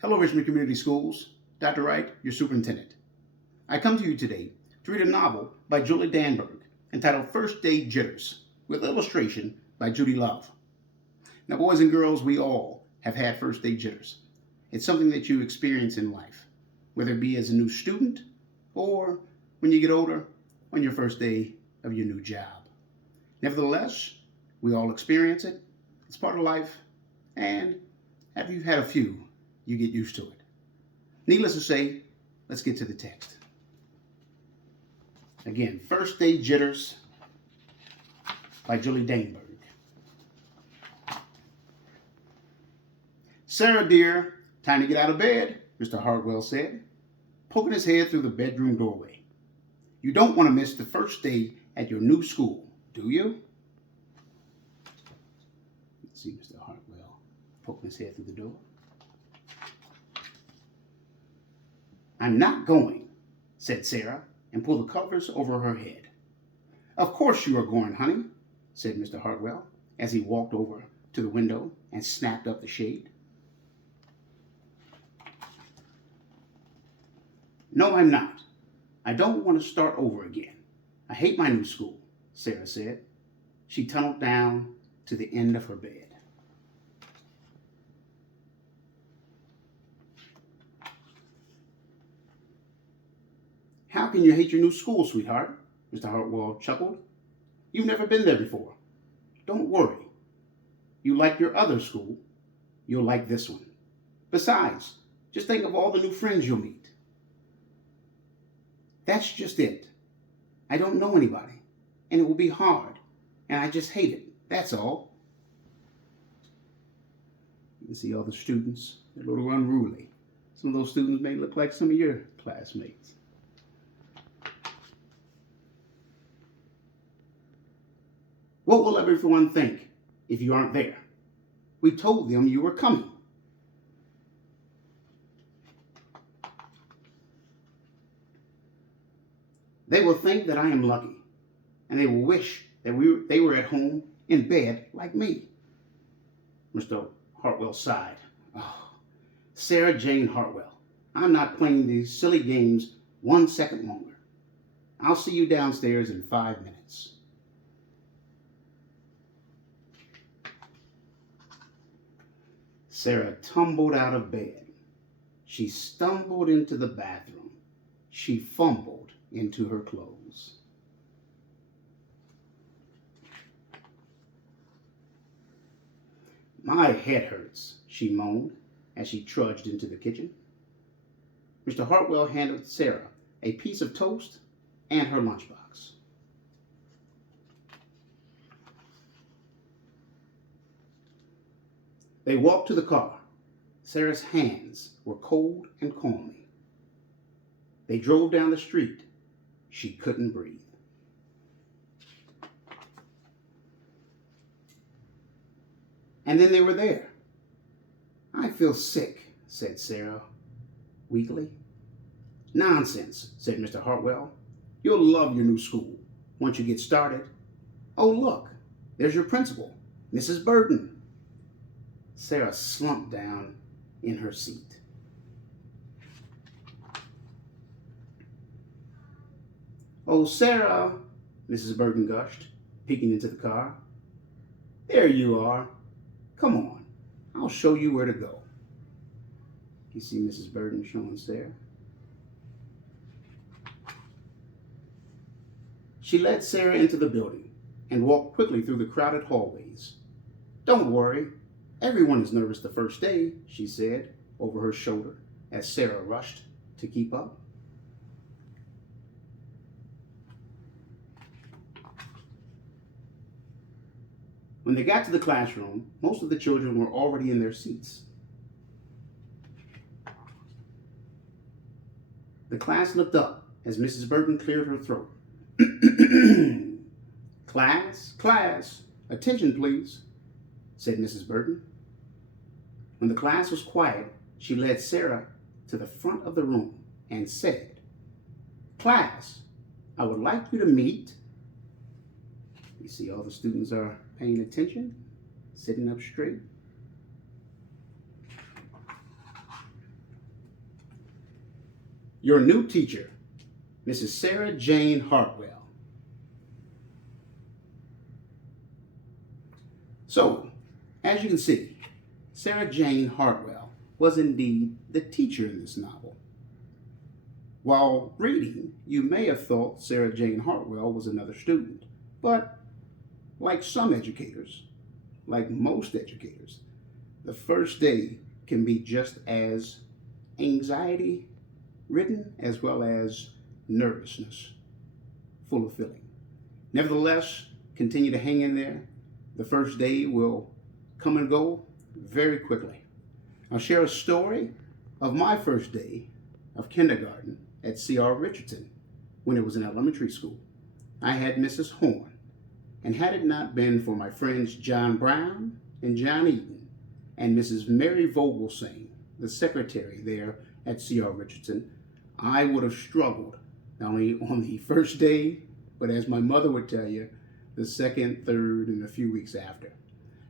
Hello, Richmond Community Schools. Dr. Wright, your superintendent. I come to you today to read a novel by Julie Danberg entitled First Day Jitters, with illustration by Judy Love. Now, boys and girls, we all have had first day jitters. It's something that you experience in life, whether it be as a new student or when you get older on your first day of your new job. Nevertheless, we all experience it. It's part of life, and after you've had a few, you get used to it. Needless to say, let's get to the text. Again, First Day Jitters by Julie Danberg. "Sarah, dear, time to get out of bed," Mr. Hartwell said, poking his head through the bedroom doorway. "You don't want to miss the first day at your new school, do you?" Let's see Mr. Hartwell poking his head through the door. "I'm not going," said Sarah, and pulled the covers over her head. "Of course you are going, honey," said Mr. Hartwell, as he walked over to the window and snapped up the shade. "No, I'm not. I don't want to start over again. I hate my new school," Sarah said. She tunneled down to the end of her bed. "How can you hate your new school, sweetheart?" Mr. Hartwell chuckled. "You've never been there before. Don't worry. You like your other school, you'll like this one. Besides, just think of all the new friends you'll meet." "That's just it. I don't know anybody, and it will be hard, and I just hate it. That's all." You can see all the students. They're a little unruly. Some of those students may look like some of your classmates. "What will everyone think if you aren't there? We told them you were coming." "They will think that I am lucky, and they will wish that they were at home in bed like me." Mr. Hartwell sighed. "Oh, Sarah Jane Hartwell, I'm not playing these silly games 1 second longer. I'll see you downstairs in 5 minutes. Sarah tumbled out of bed. She stumbled into the bathroom. She fumbled into her clothes. "My head hurts," she moaned as she trudged into the kitchen. Mr. Hartwell handed Sarah a piece of toast and her lunchbox. They walked to the car. Sarah's hands were cold and clammy. They drove down the street. She couldn't breathe. And then they were there. "I feel sick," said Sarah weakly. "Nonsense," said Mr. Hartwell. "You'll love your new school once you get started. Oh, look, there's your principal, Mrs. Burden." Sarah slumped down in her seat. "Oh, Sarah," Mrs. Burden gushed, peeking into the car. "There you are. Come on, I'll show you where to go." You see Mrs. Burden showing Sarah. She led Sarah into the building and walked quickly through the crowded hallways. "Don't worry. Everyone is nervous the first day," she said over her shoulder as Sarah rushed to keep up. When they got to the classroom, most of the children were already in their seats. The class looked up as Mrs. Burton cleared her throat. Class, attention please," said Mrs. Burton. When the class was quiet, she led Sarah to the front of the room and said, "Class, I would like you to meet." You see all the students are paying attention, sitting up straight. Your new teacher, Mrs. Sarah Jane Hartwell. So, as you can see, Sarah Jane Hartwell was indeed the teacher in this novel. While reading, you may have thought Sarah Jane Hartwell was another student, but like some educators, like most educators, the first day can be just as anxiety-ridden as well as nervousness, full of feeling. Nevertheless, continue to hang in there. The first day will come and go very quickly. I'll share a story of my first day of kindergarten at CR Richmond when it was in elementary school. I had Mrs. Horn, and had it not been for my friends John Brown and John Eaton and Mrs. Mary Vogelsang, the secretary there at CR Richmond, I would have struggled not only on the first day, but as my mother would tell you, the second, third, and a few weeks after.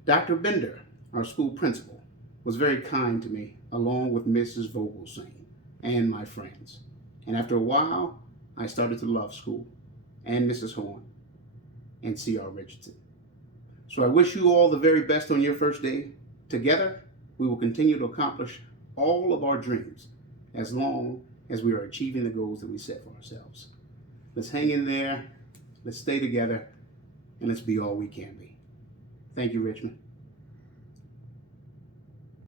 Dr. Bender, our school principal, was very kind to me, along with Mrs. Vogelsang and my friends. And after a while, I started to love school and Mrs. Horn and CR Richardson. So I wish you all the very best on your first day. Together, we will continue to accomplish all of our dreams as long as we are achieving the goals that we set for ourselves. Let's hang in there, let's stay together, and let's be all we can be. Thank you, Richmond.